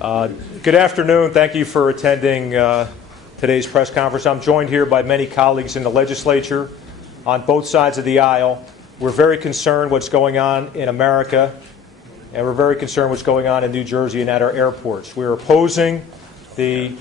Good afternoon. Thank you for attending today's press conference. I'm joined here by many colleagues in the legislature on both sides of the aisle. We're very concerned what's going on in America, and we're very concerned what's going on in New Jersey and at our airports. We're opposing the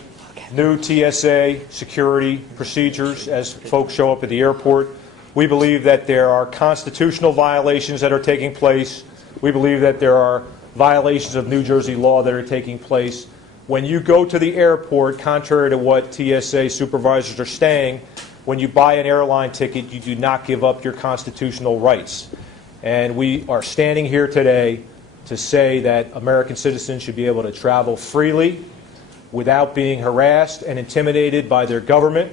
new TSA security procedures as folks show up at the airport. We believe that there are constitutional violations that are taking place. We believe that there are violations of New Jersey law that are taking place. When you go to the airport, contrary to what TSA supervisors are saying, when you buy an airline ticket, you do not give up your constitutional rights. And we are standing here today to say that American citizens should be able to travel freely without being harassed and intimidated by their government,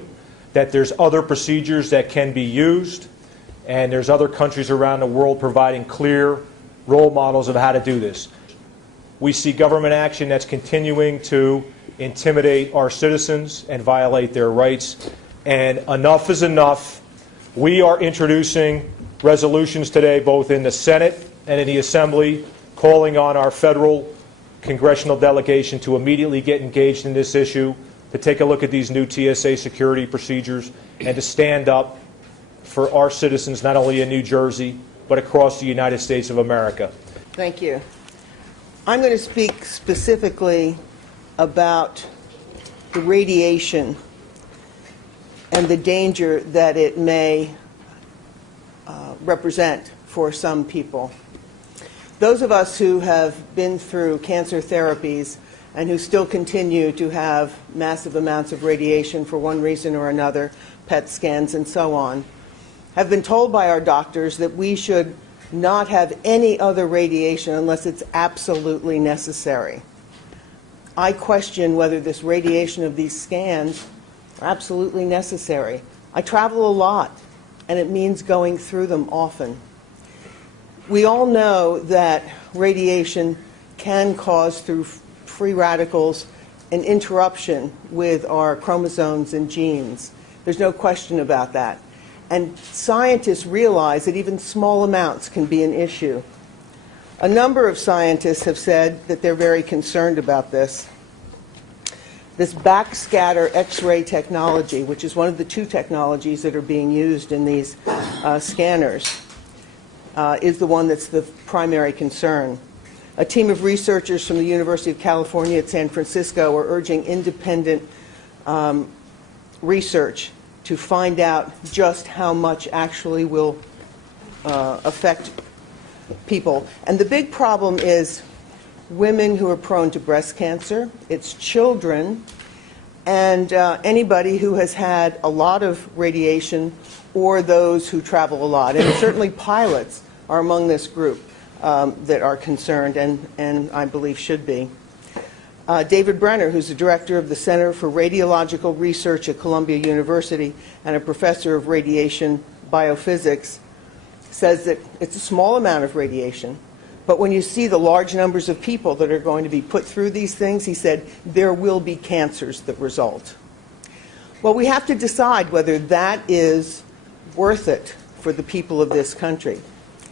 that there's other procedures that can be used, and there's other countries around the world providing clear role models of how to do this. We see government action that's continuing to intimidate our citizens and violate their rights, and enough is enough. We are introducing resolutions today, both in the Senate and in the Assembly, calling on our federal congressional delegation to immediately get engaged in this issue, to take a look at these new TSA security procedures, and to stand up for our citizens, not only in New Jersey, but across the United States of America. Thank you. I'm going to speak specifically about the radiation and the danger that it may represent for some people. Those of us who have been through cancer therapies and who still continue to have massive amounts of radiation for one reason or another, PET scans and so on, have been told by our doctors that we should not have any other radiation unless it's absolutely necessary. I question whether this radiation of these scans are absolutely necessary. I travel a lot, and it means going through them often. We all know that radiation can cause, through free radicals, an interruption with our chromosomes and genes. There's no question about that. And scientists realize that even small amounts can be an issue. A number of scientists have said that they're very concerned about this. This backscatter X-ray technology, which is one of the two technologies that are being used in these scanners, is the one that's the primary concern. A team of researchers from the University of California at San Francisco are urging independent research to find out just how much actually will affect people. And the big problem is women who are prone to breast cancer, it's children, and anybody who has had a lot of radiation, or those who travel a lot. And certainly pilots are among this group that are concerned, and I believe should be. David Brenner, who's the director of the Center for Radiological Research at Columbia University and a professor of radiation biophysics, says that it's a small amount of radiation, but when you see the large numbers of people that are going to be put through these things, he said, there will be cancers that result. Well, we have to decide whether that is worth it for the people of this country.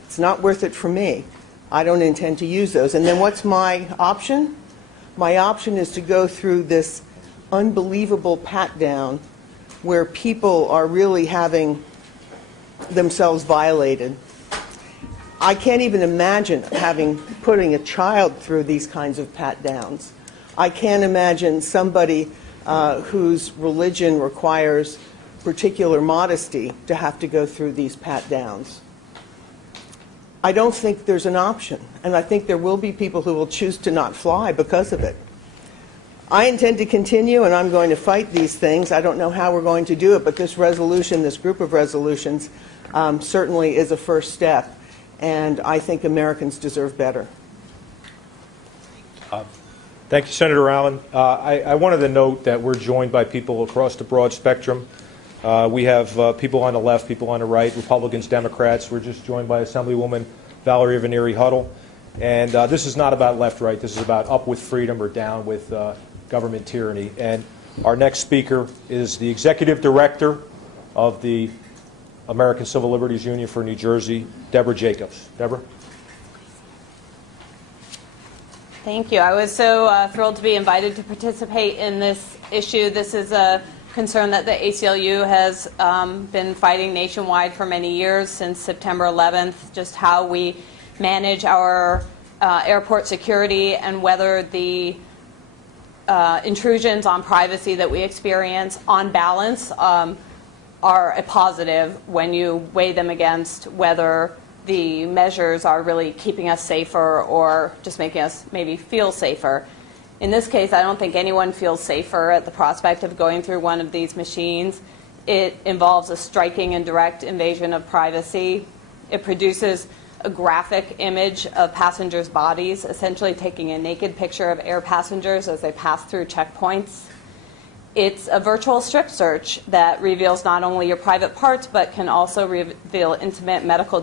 It's not worth it for me. I don't intend to use those. And then what's my option? My option is to go through this unbelievable pat-down where people are really having themselves violated. I can't even imagine putting a child through these kinds of pat-downs. I can't imagine somebody whose religion requires particular modesty to have to go through these pat-downs. I don't think there's an option, and I think there will be people who will choose to not fly because of it. I intend to continue, and I'm going to fight these things. I don't know how we're going to do it, but this resolution, this group of resolutions, certainly is a first step, and I think Americans deserve better. Thank you, Senator Allen. I wanted to note that we're joined by people across the broad spectrum. We have people on the left, people on the right, Republicans, Democrats. We're just joined by Assemblywoman Valerie Veneri-Huddle. And this is not about left-right. This is about up with freedom or down with government tyranny. And our next speaker is the Executive Director of the American Civil Liberties Union for New Jersey, Deborah Jacobs. Deborah? Thank you. I was so thrilled to be invited to participate in this issue. This is a concern that the ACLU has been fighting nationwide for many years, since September 11th, just how we manage our airport security and whether the intrusions on privacy that we experience on balance are a positive when you weigh them against whether the measures are really keeping us safer or just making us maybe feel safer. In this case, I don't think anyone feels safer at the prospect of going through one of these machines. It involves a striking and direct invasion of privacy. It produces a graphic image of passengers' bodies, essentially taking a naked picture of air passengers as they pass through checkpoints. It's a virtual strip search that reveals not only your private parts, but can also reveal intimate medical